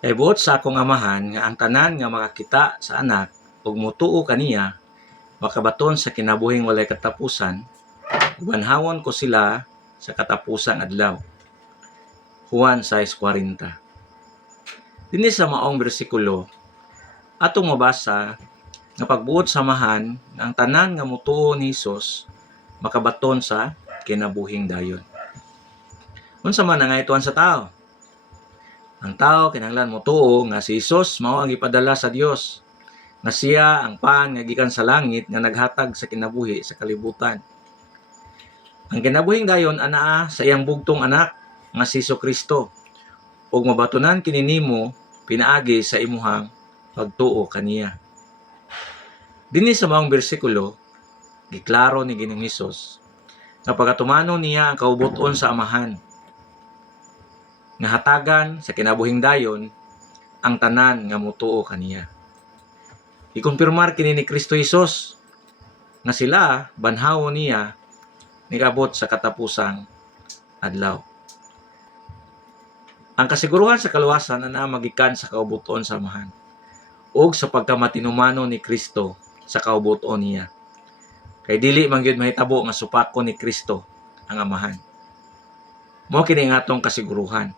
Kay buot sa akong amahan nga ang tanan nga makakita sa anak ug motuo kaniya makabaton sa kinabuhing walay katapusan, banhawon ko sila sa katapusang adlaw. Juan 6:40. Dinhi sa maong bersikulo atong mabasa nga pagbuot samahan nga ang tanan nga motuo ni Hesus makabaton sa kinabuhing dayon. Unsa man ang ituan sa tao? Ang tao kinahanglan motuo nga si Hesus mao ang gipadala sa Dios, nga siya ang paan nga gikan sa langit nga naghatag sa kinabuhi sa kalibutan. Ang kinabuhing dayon anaa sa iyang bugtong anak nga si Jesucristo, ug mabatunan kini nimo pinaagi sa imuhang pagtuo kaniya. Dinhi sa maong bersikulo giklaro ni Ginoong Hesus nga pagatumanon niya ang kaubuton sa amahan, nga hatagan sa kinabuhing dayon ang tanan nga motuo kaniya. Ikumpirmar kini ni Kristo Hesus nga sila banhawon niya nigabot sa katapusang adlaw. Ang kasiguruhan sa kaluwasan anaa magikan sa kaubuton sa amahan ug sa pagkamatinumanon ni Kristo sa kaubuton niya. Kay dili man gyud mahitabo nga supakon ni Kristo ang amahan. Mao kini nga atong kasiguruhan.